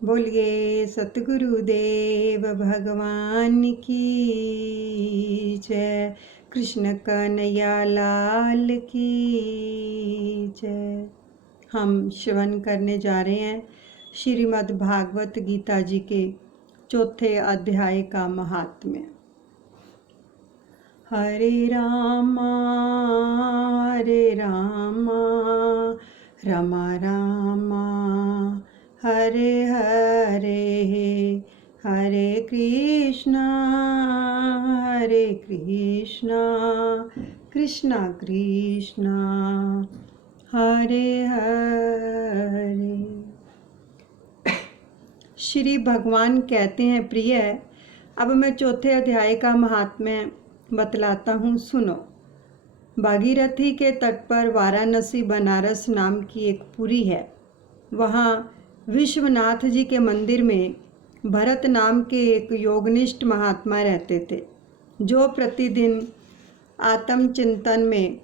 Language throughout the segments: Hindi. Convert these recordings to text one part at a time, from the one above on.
बोलिए सतगुरुदेव भगवान की जय। कृष्ण कन्हैया लाल की जय। हम श्रवण करने जा रहे हैं श्रीमद् भागवत गीता जी के चौथे अध्याय का महात्म्य। हरे रामा रामा रामा हरे हरे, हरे कृष्णा कृष्णा कृष्णा हरे हरे। श्री भगवान कहते हैं, प्रिय, अब मैं चौथे अध्याय का महात्म्य बतलाता हूँ, सुनो। भागीरथी के तट पर वाराणसी बनारस नाम की एक पुरी है। वहाँ विश्वनाथ जी के मंदिर में भरत नाम के एक योगनिष्ठ महात्मा रहते थे, जो प्रतिदिन आत्मचिंतन में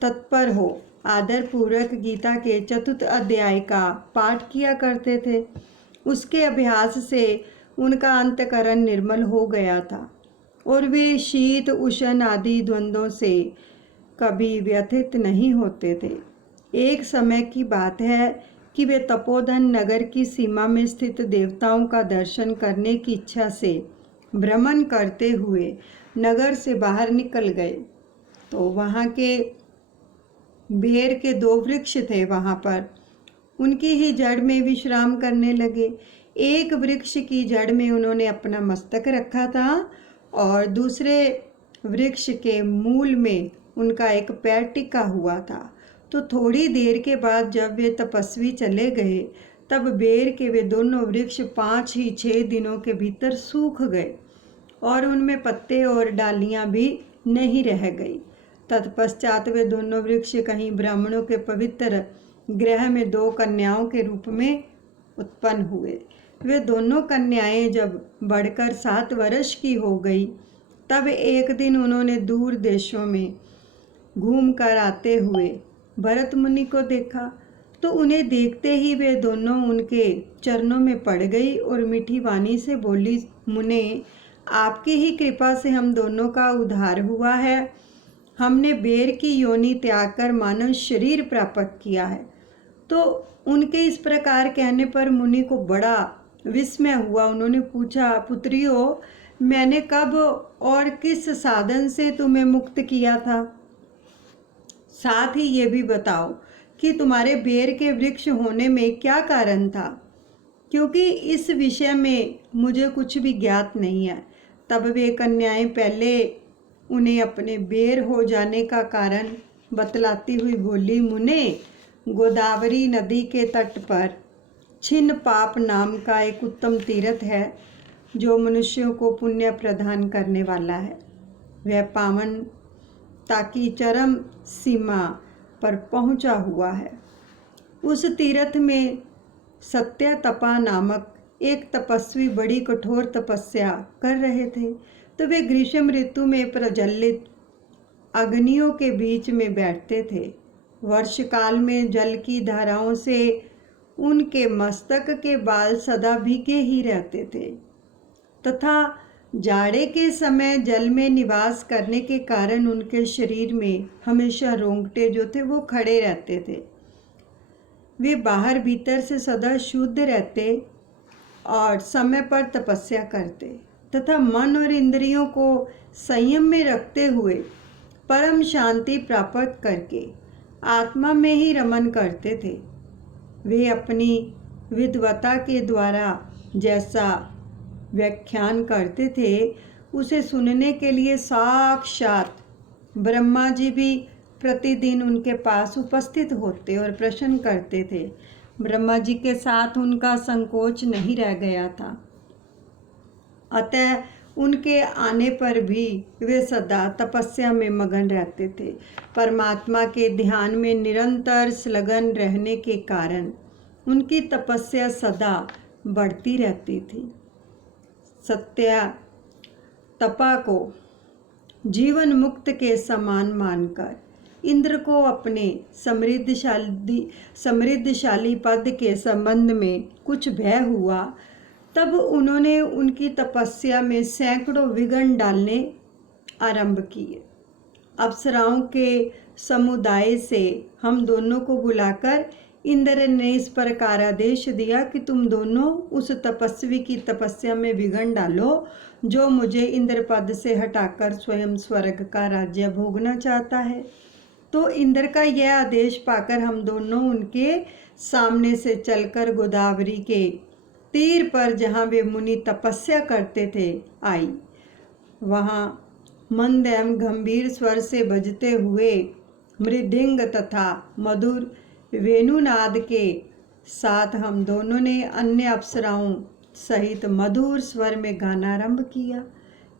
तत्पर हो आदरपूर्वक गीता के चतुर्थ अध्याय का पाठ किया करते थे। उसके अभ्यास से उनका अंतःकरण निर्मल हो गया था और वे शीत उष्ण आदि द्वंद्वों से कभी व्यथित नहीं होते थे। एक समय की बात है कि वे तपोधन नगर की सीमा में स्थित देवताओं का दर्शन करने की इच्छा से भ्रमण करते हुए नगर से बाहर निकल गए। तो वहाँ के बेर के 2 वृक्ष थे, वहाँ पर उनकी ही जड़ में विश्राम करने लगे। एक वृक्ष की जड़ में उन्होंने अपना मस्तक रखा था और दूसरे वृक्ष के मूल में उनका एक पैर टिका हुआ था। तो थोड़ी देर के बाद जब वे तपस्वी चले गए, तब बेर के वे दोनों वृक्ष 5 ही 6 दिनों के भीतर सूख गए और उनमें पत्ते और डालियां भी नहीं रह गई। तत्पश्चात वे दोनों वृक्ष कहीं ब्राह्मणों के पवित्र गृह में 2 कन्याओं के रूप में उत्पन्न हुए। वे दोनों कन्याएं जब बढ़कर 7 वर्ष की हो गई, तब एक दिन उन्होंने दूर देशों में घूमकर आते हुए भरत मुनि को देखा। तो उन्हें देखते ही वे दोनों उनके चरणों में पड़ गई और मीठी वाणी से बोली, मुने, आपकी ही कृपा से हम दोनों का उद्धार हुआ है। हमने बेर की योनि त्याग कर मानव शरीर प्राप्त किया है। तो उनके इस प्रकार कहने पर मुनि को बड़ा विस्मय हुआ। उन्होंने पूछा, पुत्रियों, मैंने कब और किस साधन से तुम्हें मुक्त किया था? साथ ही ये भी बताओ कि तुम्हारे बेर के वृक्ष होने में क्या कारण था, क्योंकि इस विषय में मुझे कुछ भी ज्ञात नहीं है। तब वे कन्याएं पहले उन्हें अपने बेर हो जाने का कारण बतलाती हुई बोली, मुने, गोदावरी नदी के तट पर छिन्न पाप नाम का एक उत्तम तीर्थ है, जो मनुष्यों को पुण्य प्रदान करने वाला है। वह पावन ताकि चरम सीमा पर पहुंचा हुआ है। उस तीर्थ में सत्य तपा नामक एक तपस्वी बड़ी कठोर तपस्या कर रहे थे। तो वे ग्रीष्म ऋतु में प्रज्वलित अग्नियों के बीच में बैठते थे। वर्ष काल में जल की धाराओं से उनके मस्तक के बाल सदा भीगे ही रहते थे तथा जाड़े के समय जल में निवास करने के कारण उनके शरीर में हमेशा रोंगटे जो थे वो खड़े रहते थे। वे बाहर भीतर से सदा शुद्ध रहते और समय पर तपस्या करते तथा मन और इंद्रियों को संयम में रखते हुए परम शांति प्राप्त करके आत्मा में ही रमन करते थे। वे अपनी विद्वता के द्वारा जैसा व्याख्यान करते थे, उसे सुनने के लिए साक्षात ब्रह्मा जी भी प्रतिदिन उनके पास उपस्थित होते और प्रश्न करते थे। ब्रह्मा जी के साथ उनका संकोच नहीं रह गया था, अतः उनके आने पर भी वे सदा तपस्या में मगन रहते थे। परमात्मा के ध्यान में निरंतर संलग्न रहने के कारण उनकी तपस्या सदा बढ़ती रहती थी। सत्य तपा को जीवन मुक्त के समान मानकर इंद्र को अपने समृद्धशाली पद के संबंध में कुछ भय हुआ, तब उन्होंने उनकी तपस्या में सैकड़ों विघ्न डालने आरंभ किए। अप्सराओं के समुदाय से हम दोनों को बुलाकर इंद्र ने इस प्रकार आदेश दिया कि तुम दोनों उस तपस्वी की तपस्या में विघ्न डालो जो मुझे इंद्र पद से हटाकर स्वयं स्वर्ग का राज्य भोगना चाहता है। तो इंद्र का यह आदेश पाकर हम दोनों उनके सामने से चलकर गोदावरी के तीर पर जहाँ वे मुनि तपस्या करते थे आई। वहाँ मंद एवं गंभीर स्वर से बजते हुए मृदंग तथा मधुर वेणुनाद के साथ हम दोनों ने अन्य अप्सराओं सहित मधुर स्वर में गाना आरंभ किया।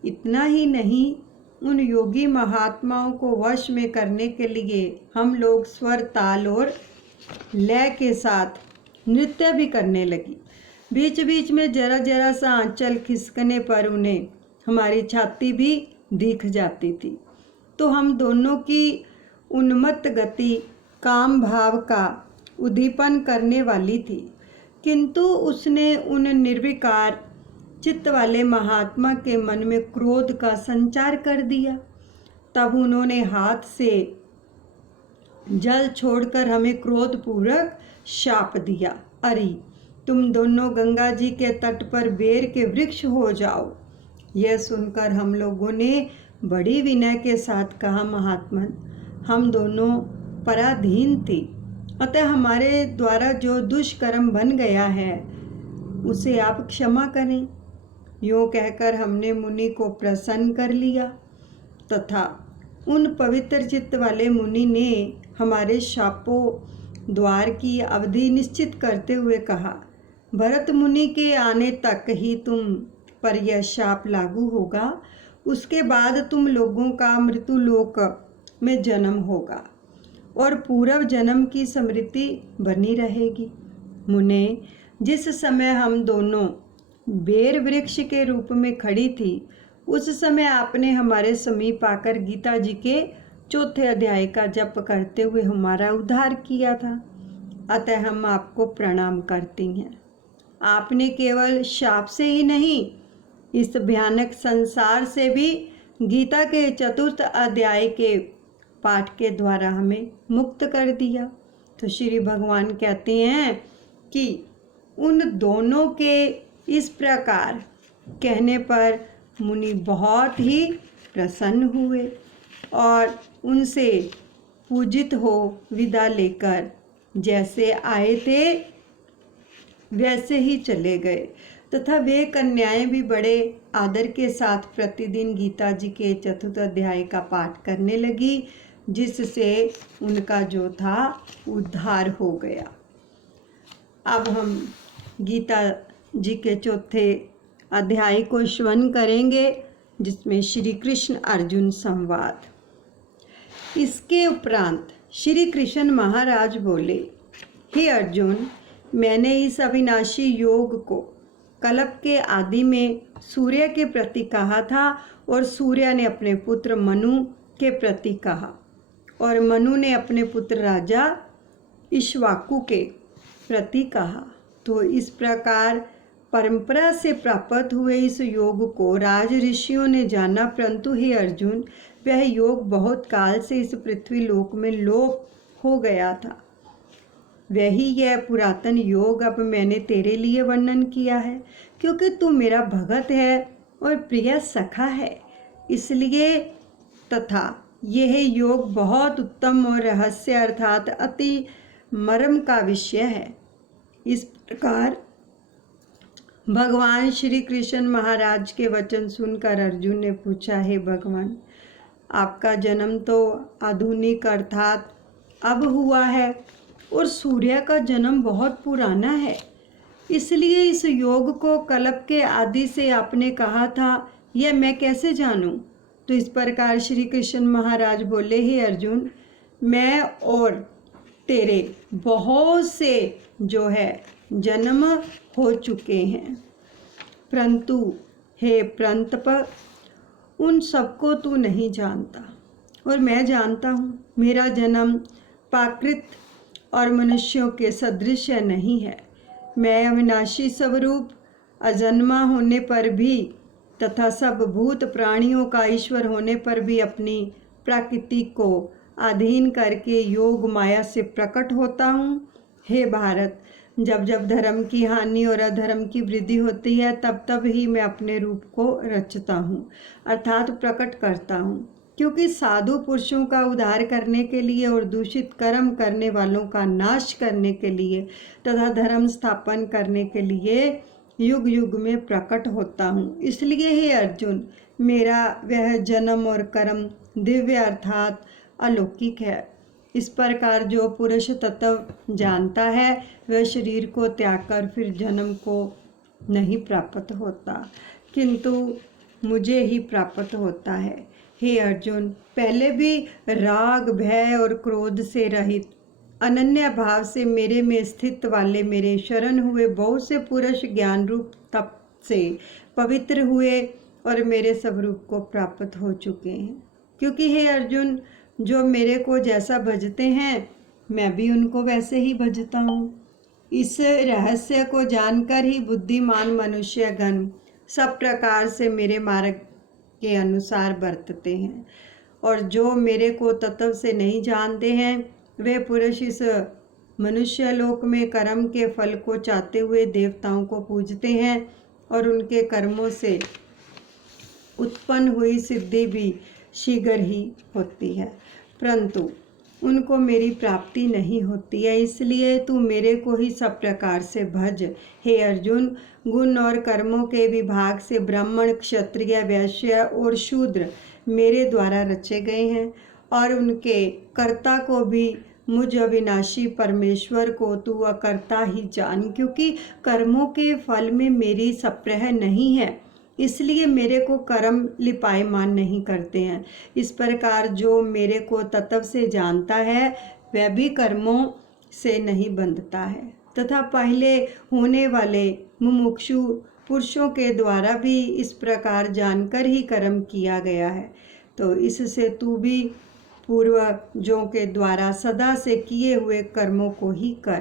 इतना ही नहीं, उन योगी महात्माओं को वश में करने के लिए हम लोग स्वर, ताल और लय के साथ नृत्य भी करने लगी। बीच बीच में जरा जरा सा आंचल खिसकने पर उन्हें हमारी छाती भी दिख जाती थी। तो हम दोनों की उन्मत्त गति काम भाव का उद्दीपन करने वाली थी, किंतु उसने उन निर्विकार चित्त वाले महात्मा के मन में क्रोध का संचार कर दिया। तब उन्होंने हाथ से जल छोड़कर हमें क्रोधपूर्वक शाप दिया, अरे तुम दोनों गंगा जी के तट पर बेर के वृक्ष हो जाओ। यह सुनकर हम लोगों ने बड़ी विनय के साथ कहा, महात्मन हम दोनों पराधीन थी, अतः हमारे द्वारा जो दुष्कर्म बन गया है उसे आप क्षमा करें। यूँ कहकर हमने मुनि को प्रसन्न कर लिया तथा उन पवित्र चित्त वाले मुनि ने हमारे शापों द्वार की अवधि निश्चित करते हुए कहा, भरत मुनि के आने तक ही तुम पर यह शाप लागू होगा, उसके बाद तुम लोगों का मृत्युलोक में जन्म होगा और पूर्व जन्म की स्मृति बनी रहेगी। मुने, जिस समय हम दोनों बेर वृक्ष के रूप में खड़ी थी, उस समय आपने हमारे समीप आकर गीता जी के 4 अध्याय का जप करते हुए हमारा उद्धार किया था, अतः हम आपको प्रणाम करती हैं। आपने केवल शाप से ही नहीं, इस भयानक संसार से भी गीता के 4 अध्याय के पाठ के द्वारा हमें मुक्त कर दिया। तो श्री भगवान कहते हैं कि उन दोनों के इस प्रकार कहने पर मुनि बहुत ही प्रसन्न हुए और उनसे पूजित हो विदा लेकर जैसे आए थे वैसे ही चले गए तथा वे कन्याएं भी बड़े आदर के साथ प्रतिदिन गीता जी के 4 अध्याय का पाठ करने लगी, जिससे उनका जो था उद्धार हो गया। अब हम गीता जी के 4 अध्याय को श्रवण करेंगे, जिसमें श्री कृष्ण अर्जुन संवाद। इसके उपरांत श्री कृष्ण महाराज बोले, हे अर्जुन, मैंने इस अविनाशी योग को कल्प के आदि में सूर्य के प्रति कहा था और सूर्य ने अपने पुत्र मनु के प्रति कहा और मनु ने अपने पुत्र राजा इक्ष्वाकु के प्रति कहा। तो इस प्रकार परंपरा से प्राप्त हुए इस योग को राज ऋषियों ने जाना, परंतु हे अर्जुन, वह योग बहुत काल से इस पृथ्वी लोक में लोप हो गया था। वही यह पुरातन योग अब मैंने तेरे लिए वर्णन किया है, क्योंकि तू मेरा भगत है और प्रिय सखा है, इसलिए तथा यह योग बहुत उत्तम और रहस्य अर्थात अति मर्म का विषय है। इस प्रकार भगवान श्री कृष्ण महाराज के वचन सुनकर अर्जुन ने पूछा, हे भगवान, आपका जन्म तो आधुनिक अर्थात अब हुआ है और सूर्य का जन्म बहुत पुराना है, इसलिए इस योग को कल्प के आदि से आपने कहा था, यह मैं कैसे जानूं? तो इस प्रकार श्री कृष्ण महाराज बोले, हे अर्जुन, मैं और तेरे बहुत से जो है जन्म हो चुके हैं, परंतु हे प्रंतप, उन सबको तू नहीं जानता और मैं जानता हूँ मेरा जन्म प्राकृत और मनुष्यों के सदृश नहीं है। मैं अविनाशी स्वरूप अजन्मा होने पर भी तथा सब भूत प्राणियों का ईश्वर होने पर भी अपनी प्रकृति को अधीन करके योग माया से प्रकट होता हूँ। हे भारत, जब जब धर्म की हानि और अधर्म की वृद्धि होती है तब तब ही मैं अपने रूप को रचता हूँ अर्थात प्रकट करता हूँ, क्योंकि साधु पुरुषों का उद्धार करने के लिए और दूषित कर्म करने वालों का नाश करने के लिए तथा धर्म स्थापन करने के लिए युग युग में प्रकट होता हूँ। इसलिए हे अर्जुन, मेरा वह जन्म और कर्म दिव्य अर्थात अलौकिक है। इस प्रकार जो पुरुष तत्व जानता है वह शरीर को त्याग कर फिर जन्म को नहीं प्राप्त होता, किंतु मुझे ही प्राप्त होता है। हे अर्जुन, पहले भी राग भय और क्रोध से रहित अनन्य भाव से मेरे में स्थित वाले मेरे शरण हुए बहुत से पुरुष ज्ञान रूप तप से पवित्र हुए और मेरे स्वरूप को प्राप्त हो चुके हैं। क्योंकि हे अर्जुन, जो मेरे को जैसा भजते हैं मैं भी उनको वैसे ही भजता हूँ। इस रहस्य को जानकर ही बुद्धिमान मनुष्यगण सब प्रकार से मेरे मार्ग के अनुसार बरतते हैं, और जो मेरे को तत्व से नहीं जानते हैं वे पुरुष इस मनुष्य लोक में कर्म के फल को चाहते हुए देवताओं को पूजते हैं और उनके कर्मों से उत्पन्न हुई सिद्धि भी शीघ्र ही होती है, परंतु उनको मेरी प्राप्ति नहीं होती है। इसलिए तू मेरे को ही सब प्रकार से भज। हे अर्जुन, गुण और कर्मों के विभाग से ब्राह्मण, क्षत्रिय, वैश्य और शूद्र मेरे द्वारा रचे गए हैं, और उनके कर्ता को भी मुझ अविनाशी परमेश्वर को तू अकर्ता ही जान। क्योंकि कर्मों के फल में मेरी सप्रह नहीं है, इसलिए मेरे को कर्म लिपायमान नहीं करते हैं। इस प्रकार जो मेरे को तत्व से जानता है वह भी कर्मों से नहीं बंधता है, तथा पहले होने वाले मुमुक्षु पुरुषों के द्वारा भी इस प्रकार जानकर ही कर्म किया गया है। तो इससे तू भी पूर्वजों के द्वारा सदा से किए हुए कर्मों को ही कर।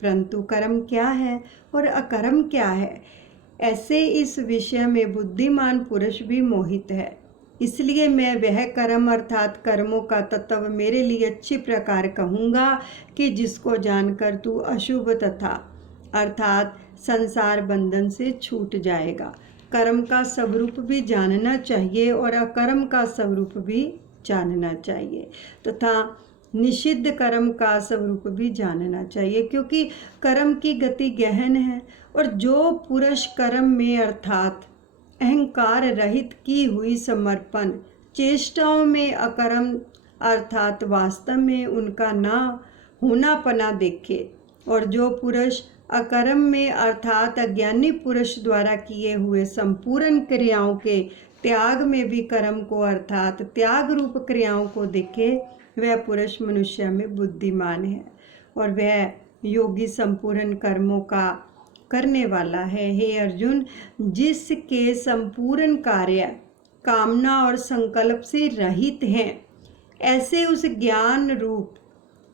परंतु कर्म क्या है और अकर्म क्या है, ऐसे इस विषय में बुद्धिमान पुरुष भी मोहित है। इसलिए मैं वह कर्म अर्थात कर्मों का तत्व मेरे लिए अच्छी प्रकार कहूँगा कि जिसको जानकर तू अशुभ तथा अर्थात संसार बंधन से छूट जाएगा। कर्म का स्वरूप भी जानना चाहिए और अकर्म का स्वरूप भी जानना चाहिए, तथा निषिद्ध कर्म का स्वरूप भी जानना चाहिए, क्योंकि कर्म की गति गहन है। और जो पुरुष कर्म में अर्थात अहंकार रहित की हुई समर्पण चेष्टाओं में अकर्म अर्थात वास्तव में उनका ना होना पना देखे, और जो पुरुष अकर्म में अर्थात अज्ञानी पुरुष द्वारा किए हुए संपूर्ण क्रियाओं के त्याग में भी कर्म को अर्थात त्याग रूप क्रियाओं को देखे, वह पुरुष मनुष्य में बुद्धिमान है और वह योगी संपूर्ण कर्मों का करने वाला है। हे अर्जुन, जिसके संपूर्ण कार्य कामना और संकल्प से रहित हैं, ऐसे उस ज्ञान रूप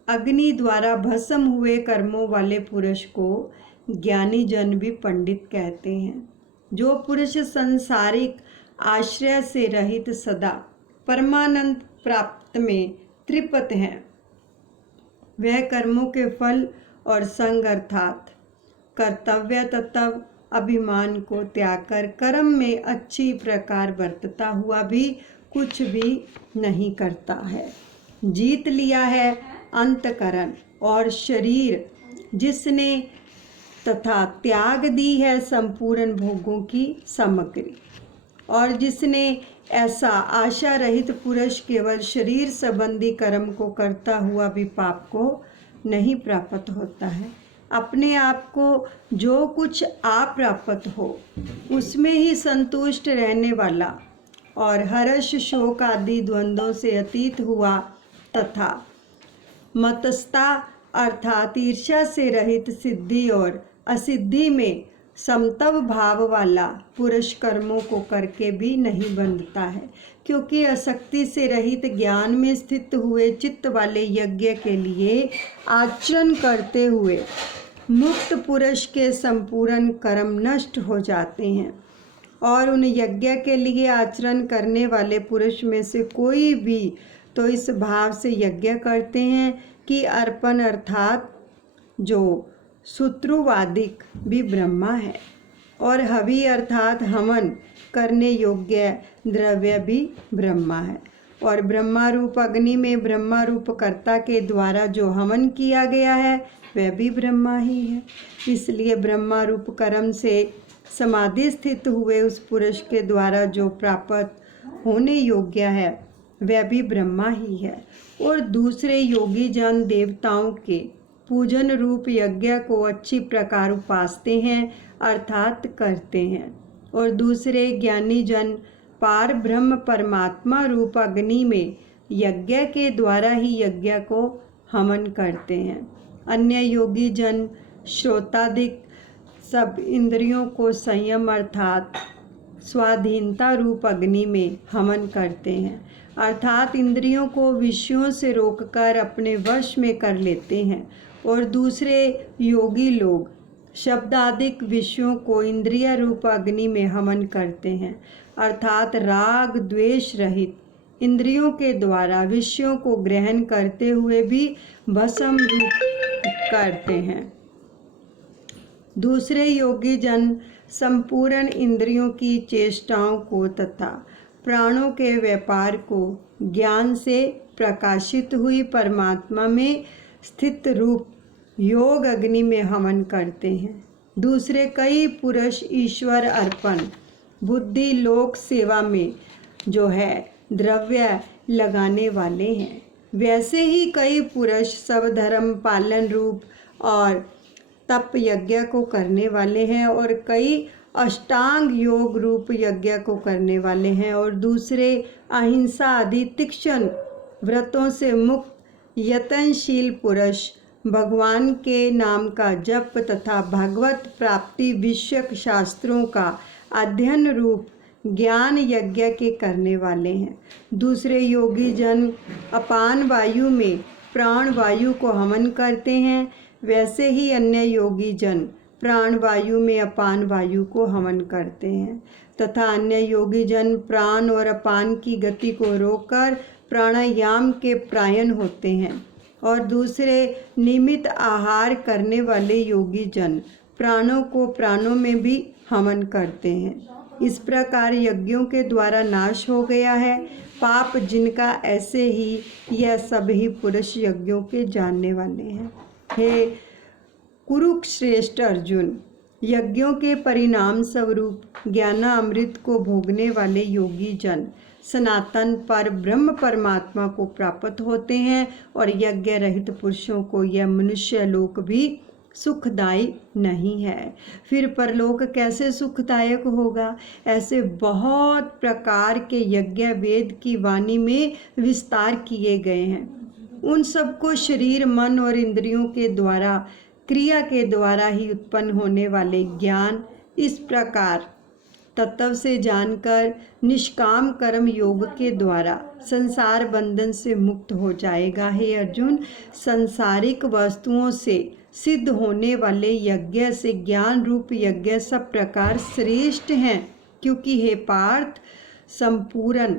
अग्नि द्वारा भस्म हुए कर्मों वाले पुरुष को ज्ञानी जन भी पंडित कहते हैं। जो पुरुष संसारिक आश्रय से रहित सदा परमानंद प्राप्त में तृप्त हैं, वह कर्मों के फल और संग अर्थात कर्तव्य तत्व अभिमान को त्याग कर कर्म में अच्छी प्रकार बरतता हुआ भी कुछ भी नहीं करता है। जीत लिया है अंतकरण और शरीर जिसने, तथा त्याग दी है संपूर्ण भोगों की सामग्री, और जिसने ऐसा आशा रहित पुरुष केवल शरीर संबंधी कर्म को करता हुआ भी पाप को नहीं प्राप्त होता है। अपने आप को जो कुछ आप प्राप्त हो उसमें ही संतुष्ट रहने वाला और हर्ष शोक आदि द्वंद्वों से अतीत हुआ, तथा मतस्ता अर्थात ईर्ष्या से रहित सिद्धि और असिद्धि में समतव भाव वाला पुरुष कर्मों को करके भी नहीं बंधता है, क्योंकि आसक्ति से रहित ज्ञान में स्थित हुए चित्त वाले यज्ञ के लिए आचरण करते हुए मुक्त पुरुष के संपूर्ण कर्म नष्ट हो जाते हैं। और उन यज्ञ के लिए आचरण करने वाले पुरुष में से कोई भी तो इस भाव से यज्ञ करते हैं कि अर्पण अर्थात जो सूत्रवादिक भी ब्रह्मा है, और हवि अर्थात हवन करने योग्य द्रव्य भी ब्रह्मा है, और ब्रह्मा रूप अग्नि में ब्रह्मा रूप कर्ता के द्वारा जो हवन किया गया है वह भी ब्रह्मा ही है। इसलिए ब्रह्मा रूप कर्म से समाधि स्थित हुए उस पुरुष के द्वारा जो प्राप्त होने योग्य है वह भी ब्रह्मा ही है। और दूसरे योगी जन देवताओं के पूजन रूप यज्ञ को अच्छी प्रकार उपासते हैं अर्थात करते हैं, और दूसरे ज्ञानी जन पार ब्रह्म परमात्मा रूप अग्नि में यज्ञ के द्वारा ही यज्ञ को हवन करते हैं। अन्य योगी जन श्रोतादिक सब इंद्रियों को संयम अर्थात स्वाधीनता रूप अग्नि में हवन करते हैं, अर्थात इंद्रियों को विषयों से रोककर अपने वश में कर लेते हैं। और दूसरे योगी लोग शब्दादिक विषयों को इंद्रिय रूप अग्नि में हवन करते हैं, अर्थात राग द्वेष रहित इंद्रियों के द्वारा विषयों को ग्रहण करते हुए भी भस्म रूप करते हैं। दूसरे योगी जन संपूर्ण इंद्रियों की चेष्टाओं को तथा प्राणों के व्यापार को ज्ञान से प्रकाशित हुई परमात्मा में स्थित रूप योग अग्नि में हवन करते हैं। दूसरे कई पुरुष ईश्वर अर्पण बुद्धि लोक सेवा में जो है द्रव्य लगाने वाले हैं, वैसे ही कई पुरुष सब धर्म पालन रूप और तप यज्ञ को करने वाले हैं, और कई अष्टांग योग रूप यज्ञ को करने वाले हैं, और दूसरे अहिंसा आदि तीक्ष्ण व्रतों से मुक्त यत्नशील पुरुष भगवान के नाम का जप तथा भगवत प्राप्ति विषयक शास्त्रों का अध्ययन रूप ज्ञान यज्ञ के करने वाले हैं। दूसरे योगी जन अपान वायु में प्राण वायु को हवन करते हैं, वैसे ही अन्य योगी जन प्राण वायु में अपान वायु को हवन करते हैं, तथा अन्य योगी जन प्राण और अपान की गति को रोककर प्राणायाम के प्रायण होते हैं, और दूसरे नियमित आहार करने वाले योगी जन प्राणों को प्राणों में भी हवन करते हैं। इस प्रकार यज्ञों के द्वारा नाश हो गया है पाप जिनका, ऐसे ही यह सभी पुरुष यज्ञों के जानने वाले हैं। हे कुरुश्रेष्ठ अर्जुन, यज्ञों के परिणाम स्वरूप ज्ञानामृत को भोगने वाले योगी जन सनातन पर ब्रह्म परमात्मा को प्राप्त होते हैं, और यज्ञ रहित पुरुषों को यह मनुष्य लोक भी सुखदायी नहीं है। फिर परलोक कैसे सुखदायक होगा? ऐसे बहुत प्रकार के यज्ञ वेद की वाणी में विस्तार किए गए हैं। उन सबको शरीर मन और इंद्रियों के द्वारा क्रिया के द्वारा ही उत्पन्न होने वाले ज्ञान इस प्रकार तत्व से जानकर निष्काम कर्म योग के द्वारा संसार बंधन से मुक्त हो जाएगा। हे अर्जुन, सांसारिक वस्तुओं से सिद्ध होने वाले यज्ञ से ज्ञान रूप यज्ञ सब प्रकार श्रेष्ठ हैं, क्योंकि हे पार्थ, संपूर्ण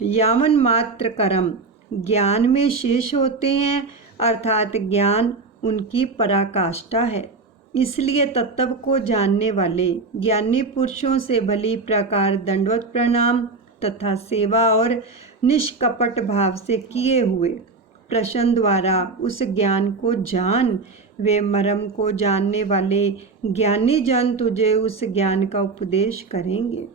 यावन मात्र कर्म ज्ञान में शेष होते हैं, अर्थात ज्ञान उनकी पराकाष्ठा है। इसलिए तत्व को जानने वाले ज्ञानी पुरुषों से भली प्रकार दंडवत प्रणाम तथा सेवा और निष्कपट भाव से किए हुए प्रश्न द्वारा उस ज्ञान को जान। वे मर्म को जानने वाले ज्ञानी जन तुझे उस ज्ञान का उपदेश करेंगे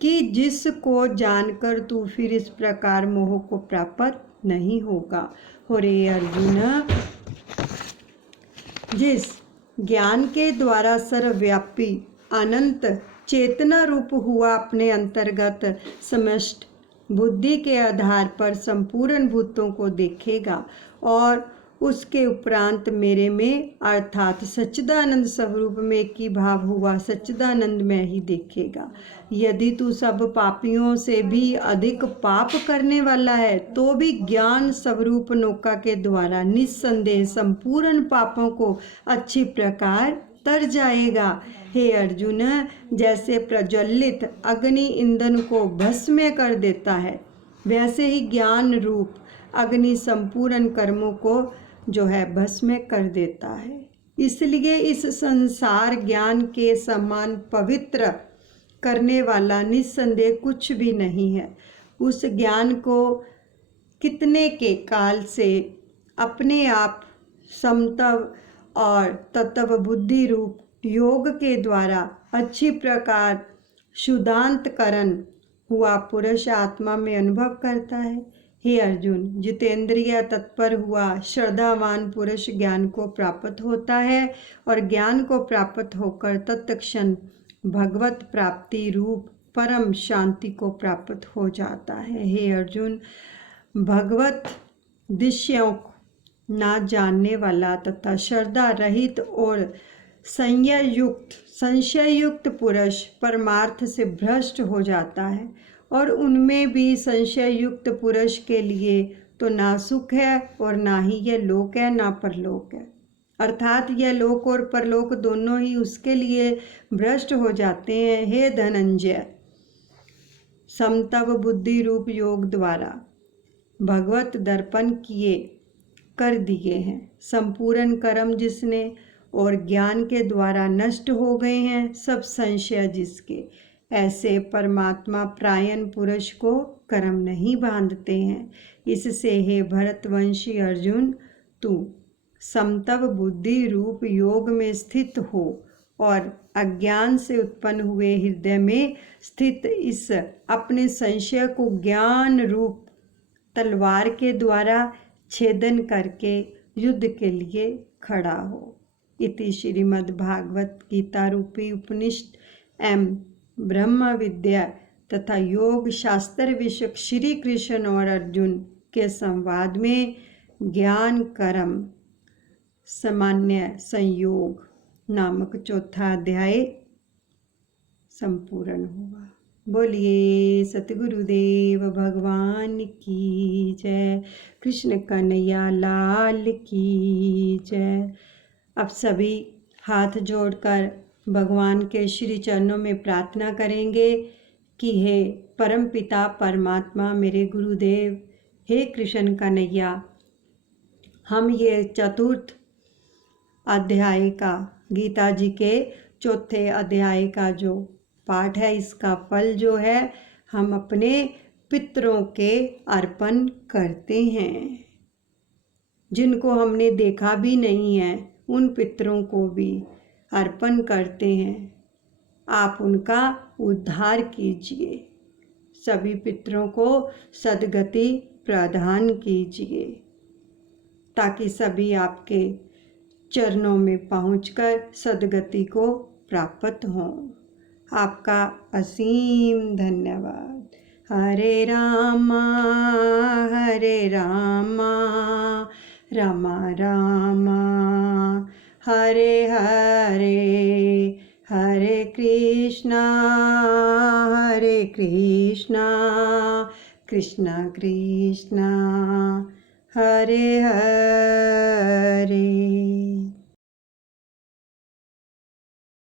कि जिसको जानकर तू फिर इस प्रकार मोह को प्राप्त नहीं होगा। हो रे अर्जुन, जिस ज्ञान के द्वारा सर्वव्यापी अनंत चेतना रूप हुआ अपने अंतर्गत समष्ट बुद्धि के आधार पर संपूर्ण भूतों को देखेगा और उसके उपरांत मेरे में अर्थात सच्चिदानंद स्वरूप में की भाव हुआ सच्चिदानंद में ही देखेगा। यदि तू सब पापियों से भी अधिक पाप करने वाला है तो भी ज्ञान स्वरूप नौका के द्वारा निस्संदेह संपूर्ण पापों को अच्छी प्रकार तर जाएगा। हे अर्जुन, जैसे प्रज्वलित अग्नि ईंधन को भस्म कर देता है, वैसे ही ज्ञान रूप अग्नि संपूर्ण कर्मों को जो है भस्म कर देता है। इसलिए इस संसार ज्ञान के समान पवित्र करने वाला निस्संदेह कुछ भी नहीं है। उस ज्ञान को कितने के काल से अपने आप समतव और तत्व बुद्धि रूप योग के द्वारा अच्छी प्रकार शुद्धांतकरण हुआ पुरुष आत्मा में अनुभव करता है। हे अर्जुन, जितेंद्रिय तत्पर हुआ श्रद्धावान पुरुष ज्ञान को प्राप्त होता है और ज्ञान को प्राप्त होकर तत्क्षण भगवत प्राप्ति रूप परम शांति को प्राप्त हो जाता है। हे अर्जुन, भगवत विषयों ना जानने वाला तथा श्रद्धा रहित और संशय युक्त पुरुष परमार्थ से भ्रष्ट हो जाता है और उनमें भी संशय युक्त पुरुष के लिए तो ना सुख है और ना ही यह लोक है ना परलोक है, अर्थात यह लोक और परलोक दोनों ही उसके लिए भ्रष्ट हो जाते हैं। हे धनंजय, समतव बुद्धि रूप योग द्वारा भगवत दर्पण किए कर दिए हैं। संपूर्ण कर्म जिसने और ज्ञान के द्वारा नष्ट हो गए हैं, सब संशय जिसके, ऐसे परमात्मा प्रायण पुरुष को कर्म नहीं बांधते हैं। इससे हे भरतवंशी अर्जुन, तू समतव बुद्धि रूप योग में स्थित हो और अज्ञान से उत्पन्न हुए हृदय में स्थित इस अपने संशय को ज्ञान रूप तलवार के द्वारा छेदन करके युद्ध के लिए खड़ा हो। इति श्रीमद्भागवत गीता रूपी उपनिषद एवं ब्रह्म विद्या तथा योग शास्त्र विषयक श्री कृष्ण और अर्जुन के संवाद में ज्ञान कर्म सामान्य संयोग नामक चौथा अध्याय संपूर्ण हुआ। बोलिए सतगुरुदेव भगवान की जय। कृष्ण कन्हैया लाल की जय। अब सभी हाथ जोड़कर भगवान के श्री चरणों में प्रार्थना करेंगे कि हे परम पिता परमात्मा मेरे गुरुदेव, हे कृष्ण कन्हैया, हम ये चतुर्थ अध्याय का गीता जी के चौथे अध्याय का जो पाठ है, इसका फल जो है हम अपने पितरों के अर्पण करते हैं। जिनको हमने देखा भी नहीं है उन पितरों को भी अर्पण करते हैं। आप उनका उद्धार कीजिए, सभी पितरों को सद्गति प्रदान कीजिए ताकि सभी आपके चरणों में पहुंचकर सद्गति को प्राप्त हों। आपका असीम धन्यवाद। हरे रामा रामा रामा हरे हरे, हरे कृष्णा कृष्णा कृष्णा हरे हरे।